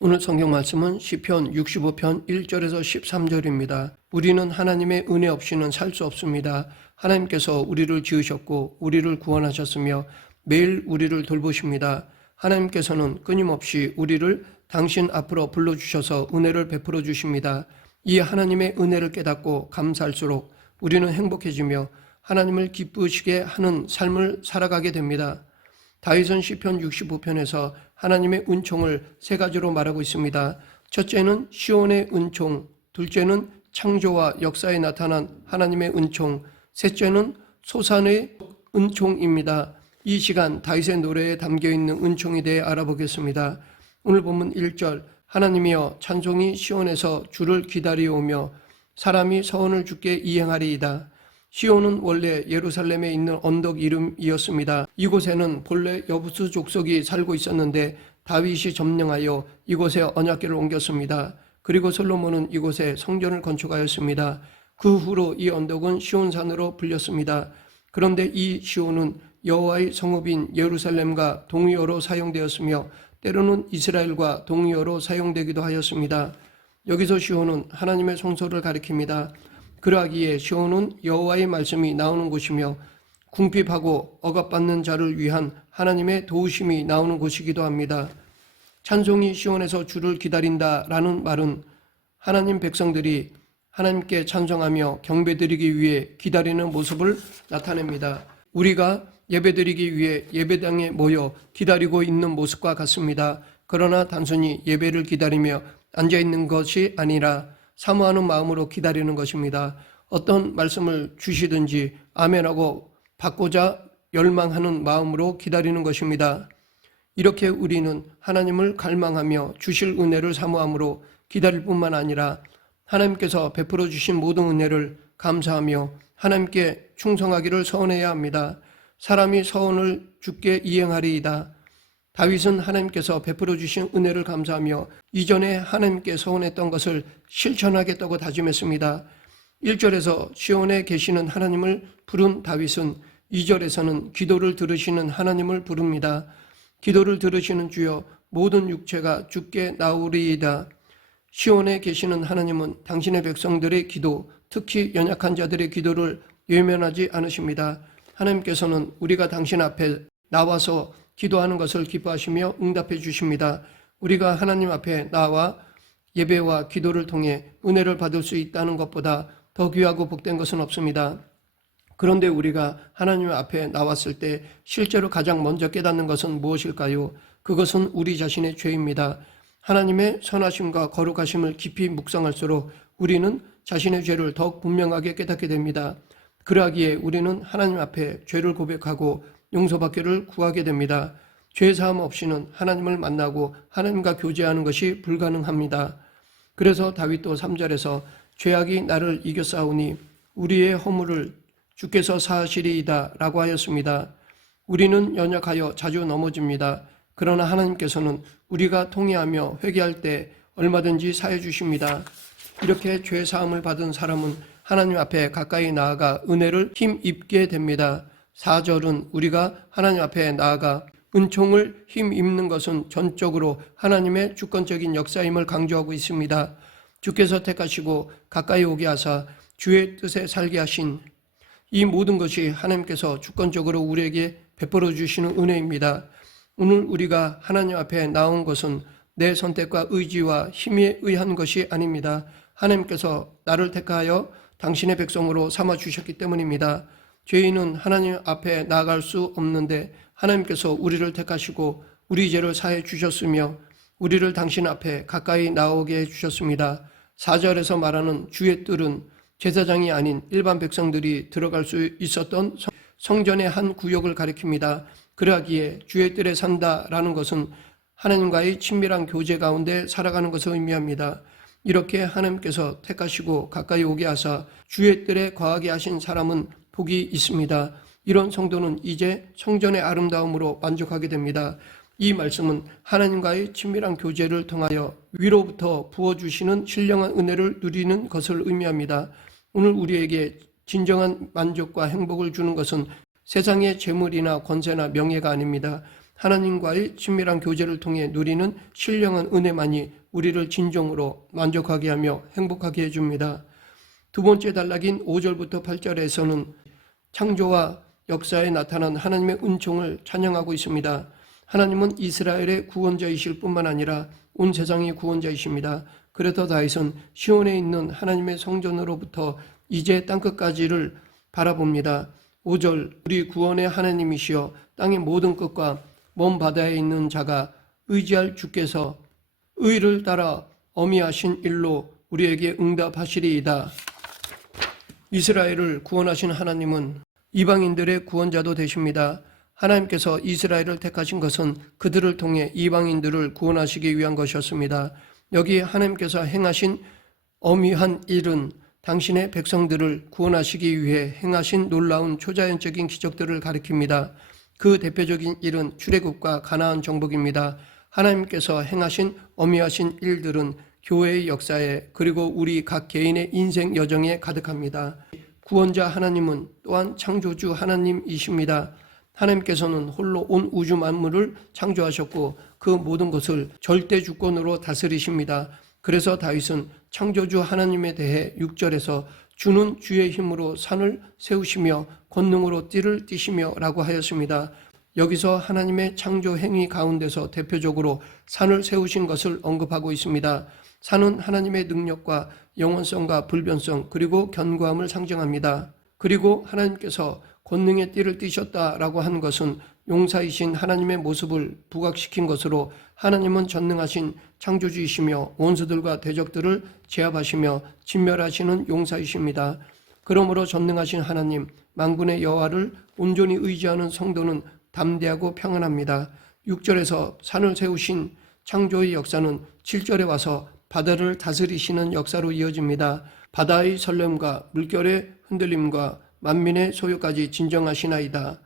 오늘 성경 말씀은 시편 65편 1절에서 13절입니다. 우리는 하나님의 은혜 없이는 살 수 없습니다. 하나님께서 우리를 지으셨고 우리를 구원하셨으며 매일 우리를 돌보십니다. 하나님께서는 끊임없이 우리를 당신 앞으로 불러주셔서 은혜를 베풀어 주십니다. 이 하나님의 은혜를 깨닫고 감사할수록 우리는 행복해지며 하나님을 기쁘시게 하는 삶을 살아가게 됩니다. 다윗은 시편 65편에서 하나님의 은총을 세 가지로 말하고 있습니다. 첫째는 시온의 은총, 둘째는 창조와 역사에 나타난 하나님의 은총, 셋째는 소산의 은총입니다. 이 시간 다윗의 노래에 담겨있는 은총에 대해 알아보겠습니다. 오늘 본문 1절, 하나님이여 찬송이 시온에서 주를 기다리오며 사람이 서원을 주께 이행하리이다. 시온은 원래 예루살렘에 있는 언덕 이름이었습니다. 이곳에는 본래 여부수 족속이 살고 있었는데 다윗이 점령하여 이곳에 언약궤를 옮겼습니다. 그리고 솔로몬은 이곳에 성전을 건축하였습니다. 그 후로 이 언덕은 시온산으로 불렸습니다. 그런데 이 시온은 여호와의 성읍인 예루살렘과 동의어로 사용되었으며 때로는 이스라엘과 동의어로 사용되기도 하였습니다. 여기서 시온은 하나님의 성소를 가리킵니다. 그러하기에 시온은 여호와의 말씀이 나오는 곳이며 궁핍하고 억압받는 자를 위한 하나님의 도우심이 나오는 곳이기도 합니다. 찬송이 시온에서 주를 기다린다라는 말은 하나님 백성들이 하나님께 찬송하며 경배드리기 위해 기다리는 모습을 나타냅니다. 우리가 예배드리기 위해 예배당에 모여 기다리고 있는 모습과 같습니다. 그러나 단순히 예배를 기다리며 앉아있는 것이 아니라 사모하는 마음으로 기다리는 것입니다. 어떤 말씀을 주시든지 아멘하고 받고자 열망하는 마음으로 기다리는 것입니다. 이렇게 우리는 하나님을 갈망하며 주실 은혜를 사모함으로 기다릴 뿐만 아니라 하나님께서 베풀어 주신 모든 은혜를 감사하며 하나님께 충성하기를 서원해야 합니다. 사람이 서원을 주께 이행하리이다. 다윗은 하나님께서 베풀어 주신 은혜를 감사하며 이전에 하나님께 서원했던 것을 실천하겠다고 다짐했습니다. 1절에서 시온에 계시는 하나님을 부른 다윗은 2절에서는 기도를 들으시는 하나님을 부릅니다. 기도를 들으시는 주여 모든 육체가 주께 나오리이다. 시온에 계시는 하나님은 당신의 백성들의 기도, 특히 연약한 자들의 기도를 외면하지 않으십니다. 하나님께서는 우리가 당신 앞에 나와서 기도하는 것을 기뻐하시며 응답해 주십니다. 우리가 하나님 앞에 나와 예배와 기도를 통해 은혜를 받을 수 있다는 것보다 더 귀하고 복된 것은 없습니다. 그런데 우리가 하나님 앞에 나왔을 때 실제로 가장 먼저 깨닫는 것은 무엇일까요? 그것은 우리 자신의 죄입니다. 하나님의 선하심과 거룩하심을 깊이 묵상할수록 우리는 자신의 죄를 더욱 분명하게 깨닫게 됩니다. 그러하기에 우리는 하나님 앞에 죄를 고백하고 용서받기를 구하게 됩니다. 죄사함 없이는 하나님을 만나고 하나님과 교제하는 것이 불가능합니다. 그래서 다윗도 3절에서 죄악이 나를 이겨싸우니 우리의 허물을 주께서 사하시리이다 라고 하였습니다. 우리는 연약하여 자주 넘어집니다. 그러나 하나님께서는 우리가 통회하며 회개할 때 얼마든지 사해 주십니다. 이렇게 죄사함을 받은 사람은 하나님 앞에 가까이 나아가 은혜를 힘입게 됩니다. 4절은 우리가 하나님 앞에 나아가 은총을 힘입는 것은 전적으로 하나님의 주권적인 역사임을 강조하고 있습니다. 주께서 택하시고 가까이 오게 하사 주의 뜻에 살게 하신 이 모든 것이 하나님께서 주권적으로 우리에게 베풀어 주시는 은혜입니다. 오늘 우리가 하나님 앞에 나온 것은 내 선택과 의지와 힘에 의한 것이 아닙니다. 하나님께서 나를 택하여 당신의 백성으로 삼아 주셨기 때문입니다. 죄인은 하나님 앞에 나아갈 수 없는데 하나님께서 우리를 택하시고 우리 죄를 사해 주셨으며 우리를 당신 앞에 가까이 나오게 해주셨습니다. 4절에서 말하는 주의 뜰은 제사장이 아닌 일반 백성들이 들어갈 수 있었던 성전의 한 구역을 가리킵니다. 그러하기에 주의 뜰에 산다라는 것은 하나님과의 친밀한 교제 가운데 살아가는 것을 의미합니다. 이렇게 하나님께서 택하시고 가까이 오게 하사 주의 뜰에 거하게 하신 사람은 복이 있습니다. 이런 성도는 이제 성전의 아름다움으로 만족하게 됩니다. 이 말씀은 하나님과의 친밀한 교제를 통하여 위로부터 부어주시는 신령한 은혜를 누리는 것을 의미합니다. 오늘 우리에게 진정한 만족과 행복을 주는 것은 세상의 재물이나 권세나 명예가 아닙니다. 하나님과의 친밀한 교제를 통해 누리는 신령한 은혜만이 우리를 진정으로 만족하게 하며 행복하게 해줍니다. 두 번째 단락인 5절부터 8절에서는 창조와 역사에 나타난 하나님의 은총을 찬양하고 있습니다. 하나님은 이스라엘의 구원자이실 뿐만 아니라 온 세상의 구원자이십니다. 그래서 다윗은 시온에 있는 하나님의 성전으로부터 이제 땅끝까지를 바라봅니다. 5절 우리 구원의 하나님이시여 땅의 모든 끝과 먼 바다에 있는 자가 의지할 주께서 의를 따라 어미하신 일로 우리에게 응답하시리이다. 이스라엘을 구원하신 하나님은 이방인들의 구원자도 되십니다. 하나님께서 이스라엘을 택하신 것은 그들을 통해 이방인들을 구원하시기 위한 것이었습니다. 여기 하나님께서 행하신 어미한 일은 당신의 백성들을 구원하시기 위해 행하신 놀라운 초자연적인 기적들을 가리킵니다. 그 대표적인 일은 출애굽과 가나안 정복입니다. 하나님께서 행하신 어미하신 일들은 교회의 역사에 그리고 우리 각 개인의 인생 여정에 가득합니다. 구원자 하나님은 또한 창조주 하나님이십니다. 하나님께서는 홀로 온 우주 만물을 창조하셨고 그 모든 것을 절대 주권으로 다스리십니다. 그래서 다윗은 창조주 하나님에 대해 6절에서 주는 주의 힘으로 산을 세우시며 권능으로 띠를 띠시며 라고 하였습니다. 여기서 하나님의 창조 행위 가운데서 대표적으로 산을 세우신 것을 언급하고 있습니다. 산은 하나님의 능력과 영원성과 불변성 그리고 견고함을 상징합니다. 그리고 하나님께서 권능의 띠를 띠셨다라고 한 것은 용사이신 하나님의 모습을 부각시킨 것으로 하나님은 전능하신 창조주이시며 원수들과 대적들을 제압하시며 진멸하시는 용사이십니다. 그러므로 전능하신 하나님, 만군의 여호와를 온전히 의지하는 성도는 담대하고 평안합니다. 6절에서 산을 세우신 창조의 역사는 7절에 와서 바다를 다스리시는 역사로 이어집니다. 바다의 설렘과 물결의 흔들림과 만민의 소유까지 진정하시나이다.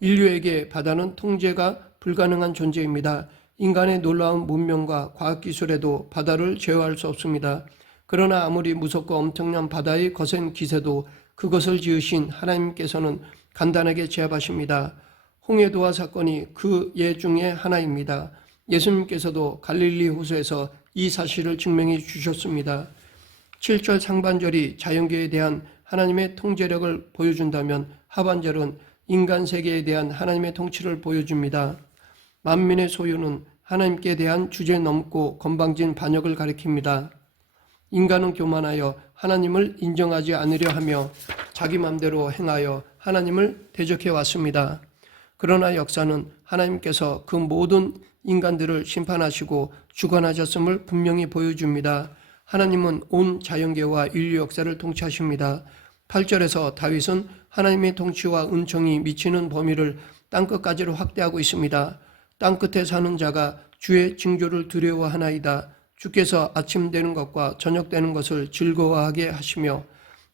인류에게 바다는 통제가 불가능한 존재입니다. 인간의 놀라운 문명과 과학기술에도 바다를 제어할 수 없습니다. 그러나 아무리 무섭고 엄청난 바다의 거센 기세도 그것을 지으신 하나님께서는 간단하게 제압하십니다. 홍해도화 사건이 그 예 중에 하나입니다. 예수님께서도 갈릴리 호수에서 이 사실을 증명해 주셨습니다. 7절 상반절이 자연계에 대한 하나님의 통제력을 보여준다면 하반절은 인간 세계에 대한 하나님의 통치를 보여줍니다. 만민의 소유는 하나님께 대한 주제넘고 건방진 반역을 가리킵니다. 인간은 교만하여 하나님을 인정하지 않으려 하며 자기 맘대로 행하여 하나님을 대적해 왔습니다. 그러나 역사는 하나님께서 그 모든 인간들을 심판하시고 주관하셨음을 분명히 보여줍니다. 하나님은 온 자연계와 인류 역사를 통치하십니다. 8절에서 다윗은 하나님의 통치와 은총이 미치는 범위를 땅끝까지로 확대하고 있습니다. 땅끝에 사는 자가 주의 징조를 두려워하나이다. 주께서 아침 되는 것과 저녁 되는 것을 즐거워하게 하시며,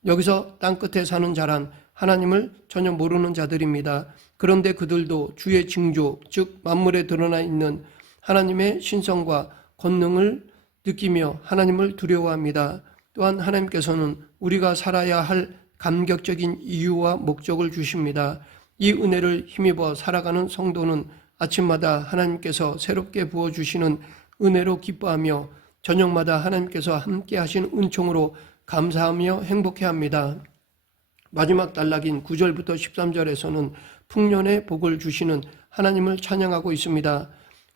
여기서 땅끝에 사는 자란 하나님을 전혀 모르는 자들입니다. 그런데 그들도 주의 징조, 즉 만물에 드러나 있는 하나님의 신성과 권능을 느끼며 하나님을 두려워합니다. 또한 하나님께서는 우리가 살아야 할 감격적인 이유와 목적을 주십니다. 이 은혜를 힘입어 살아가는 성도는 아침마다 하나님께서 새롭게 부어주시는 은혜로 기뻐하며 저녁마다 하나님께서 함께 하신 은총으로 감사하며 행복해합니다. 마지막 단락인 9절부터 13절에서는 풍년의 복을 주시는 하나님을 찬양하고 있습니다.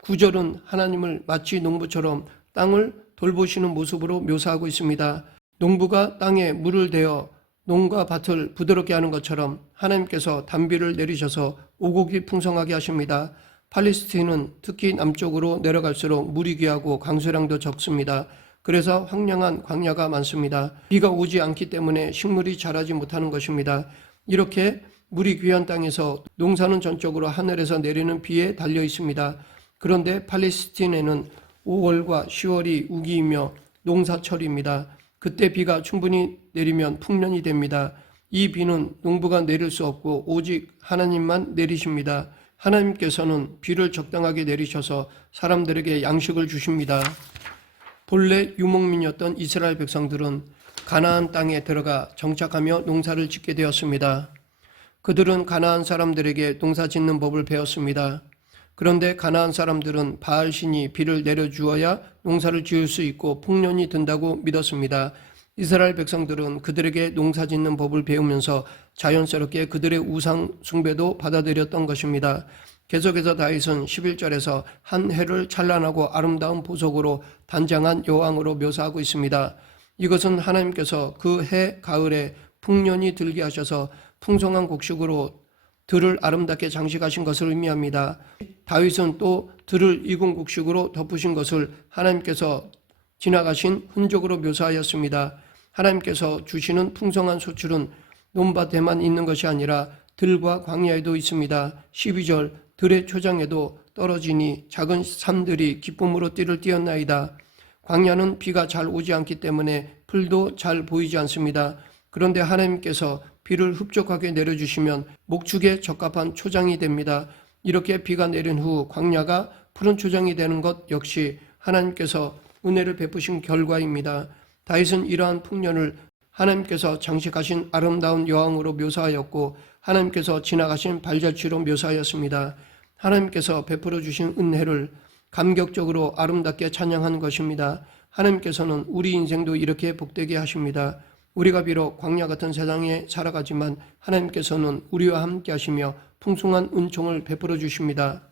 9절은 하나님을 마치 농부처럼 땅을 돌보시는 모습으로 묘사하고 있습니다. 농부가 땅에 물을 대어 농과 밭을 부드럽게 하는 것처럼 하나님께서 단비를 내리셔서 오곡이 풍성하게 하십니다. 팔레스틴은 특히 남쪽으로 내려갈수록 물이 귀하고 강수량도 적습니다. 그래서 황량한 광야가 많습니다. 비가 오지 않기 때문에 식물이 자라지 못하는 것입니다. 이렇게 물이 귀한 땅에서 농사는 전적으로 하늘에서 내리는 비에 달려 있습니다. 그런데 팔레스틴에는 5월과 10월이 우기이며 농사철입니다. 그때 비가 충분히 내리면 풍년이 됩니다. 이 비는 농부가 내릴 수 없고 오직 하나님만 내리십니다. 하나님께서는 비를 적당하게 내리셔서 사람들에게 양식을 주십니다. 본래 유목민이었던 이스라엘 백성들은 가나안 땅에 들어가 정착하며 농사를 짓게 되었습니다. 그들은 가나안 사람들에게 농사 짓는 법을 배웠습니다. 그런데 가나안 사람들은 바알 신이 비를 내려주어야 농사를 지을 수 있고 풍년이 든다고 믿었습니다. 이스라엘 백성들은 그들에게 농사 짓는 법을 배우면서 자연스럽게 그들의 우상 숭배도 받아들였던 것입니다. 계속해서 다윗은 11절에서 한 해를 찬란하고 아름다운 보석으로 단장한 여왕으로 묘사하고 있습니다. 이것은 하나님께서 그 해 가을에 풍년이 들게 하셔서 풍성한 곡식으로 들을 아름답게 장식하신 것을 의미합니다. 다윗은 또 들을 익은 곡식으로 덮으신 것을 하나님께서 지나가신 흔적으로 묘사하였습니다. 하나님께서 주시는 풍성한 소출은 논밭에만 있는 것이 아니라 들과 광야에도 있습니다. 12절 들의 초장에도 떨어지니 작은 산들이 기쁨으로 띠를 띄었나이다. 광야는 비가 잘 오지 않기 때문에 풀도 잘 보이지 않습니다. 그런데 하나님께서 비를 흡족하게 내려주시면 목축에 적합한 초장이 됩니다. 이렇게 비가 내린 후 광야가 푸른 초장이 되는 것 역시 하나님께서 은혜를 베푸신 결과입니다. 다윗은 이러한 풍년을 하나님께서 장식하신 아름다운 여왕으로 묘사하였고 하나님께서 지나가신 발자취로 묘사하였습니다. 하나님께서 베풀어 주신 은혜를 감격적으로 아름답게 찬양한 것입니다. 하나님께서는 우리 인생도 이렇게 복되게 하십니다. 우리가 비록 광야 같은 세상에 살아가지만 하나님께서는 우리와 함께 하시며 풍성한 은총을 베풀어 주십니다.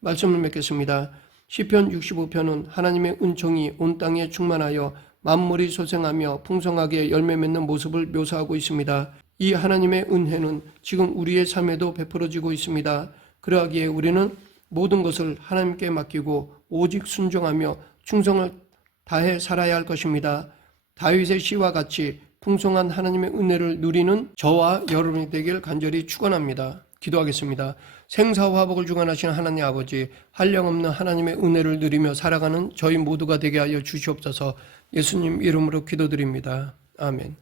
말씀을 맺겠습니다. 시편 65편은 하나님의 은총이 온 땅에 충만하여 만물이 소생하며 풍성하게 열매 맺는 모습을 묘사하고 있습니다. 이 하나님의 은혜는 지금 우리의 삶에도 베풀어지고 있습니다. 그러하기에 우리는 모든 것을 하나님께 맡기고 오직 순종하며 충성을 다해 살아야 할 것입니다. 다윗의 시와 같이 풍성한 하나님의 은혜를 누리는 저와 여러분이 되길 간절히 축원합니다. 기도하겠습니다. 생사화복을 주관하시는 하나님 아버지, 한량없는 하나님의 은혜를 누리며 살아가는 저희 모두가 되게 하여 주시옵소서. 예수님 이름으로 기도드립니다. 아멘.